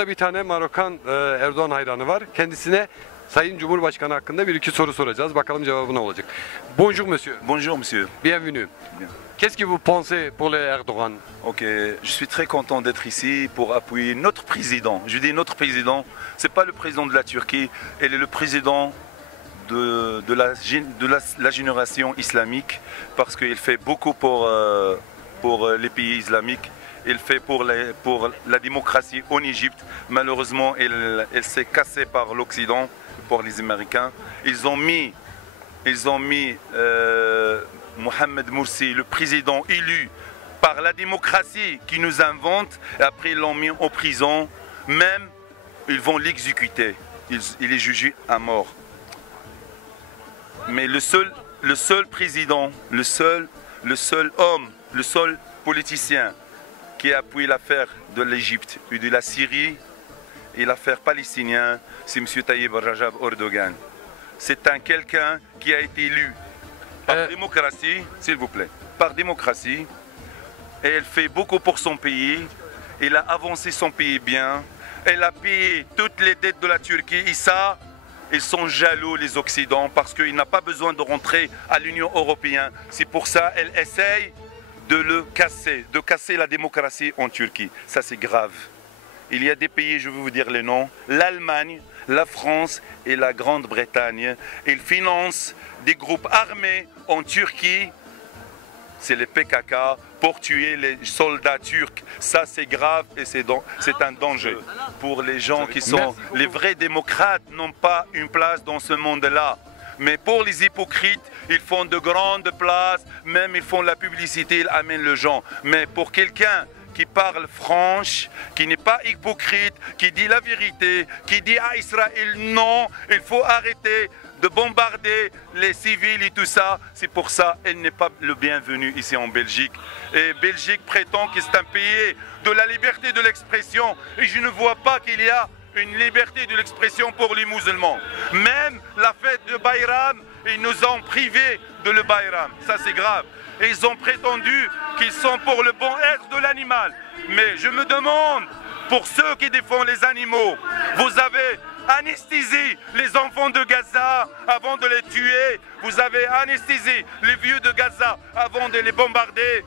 Yanımızda bir tane Marokan Erdoğan hayranı var. Kendisine Sayın Cumhurbaşkanı hakkında bir iki soru soracağız. Bakalım cevabı ne olacak. Bonjour monsieur. Bonjour monsieur. Bienvenue. Bien. Qu'est-ce que vous pensez pour les Erdogan? Ok, je suis très content d'être ici pour appuyer notre président. Je dis notre président, c'est pas le président de la Turquie, elle est le président de la génération islamique parce qu'il fait beaucoup pour les pays islamiques. Il fait pour la démocratie en Égypte. Malheureusement, elle s'est cassée par l'Occident, par les Américains. Ils ont mis Mohamed Morsi, le président élu par la démocratie qui nous invente, et après ils l'ont mis en prison. Même, ils vont l'exécuter. Il est jugé à mort. Mais le seul président, le seul homme, le seul politicien qui a appuyé l'affaire de l'Égypte et de la Syrie et l'affaire palestinienne, c'est M. Tayyip Rajab Erdogan. C'est quelqu'un qui a été élu par démocratie, s'il vous plaît, par démocratie, et elle fait beaucoup pour son pays, elle a avancé son pays bien, elle a payé toutes les dettes de la Turquie, et ça, ils sont jaloux les Occidents, parce qu'il n'a pas besoin de rentrer à l'Union européenne. C'est pour ça qu'elle essaye de casser la démocratie en Turquie. Ça c'est grave. Il y a des pays, je vais vous dire les noms, l'Allemagne, la France et la Grande-Bretagne. Ils financent des groupes armés en Turquie, c'est les PKK, pour tuer les soldats turcs. Ça c'est grave et c'est un danger. Pour les gens qui sont les vrais démocrates, n'ont pas une place dans ce monde-là. Mais pour les hypocrites, ils font de grandes places, même ils font la publicité, ils amènent les gens. Mais pour quelqu'un qui parle franche, qui n'est pas hypocrite, qui dit la vérité, qui dit à Israël non, il faut arrêter de bombarder les civils et tout ça. C'est pour ça qu'elle n'est pas le bienvenu ici en Belgique. Et Belgique prétend que c'est un pays de la liberté de l'expression. Et je ne vois pas qu'il y a une liberté de l'expression pour les musulmans. Même la fête de Bayram, ils nous ont privés de le Bayram. Ça c'est grave. Et ils ont prétendu qu'ils sont pour le bon être de l'animal. Mais je me demande, pour ceux qui défendent les animaux, vous avez anesthésié les enfants de Gaza avant de les tuer. Vous avez anesthésié les vieux de Gaza avant de les bombarder.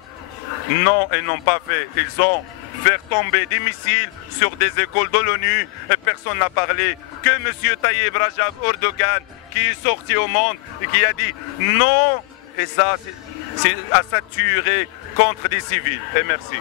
Non, ils n'ont pas fait. Ils ont fait tomber des missiles sur des écoles de l'ONU et personne n'a parlé que M. Tayyip Rajab Erdogan qui est sorti au monde et qui a dit non. Et ça, c'est à s'attirer contre des civils. Et merci.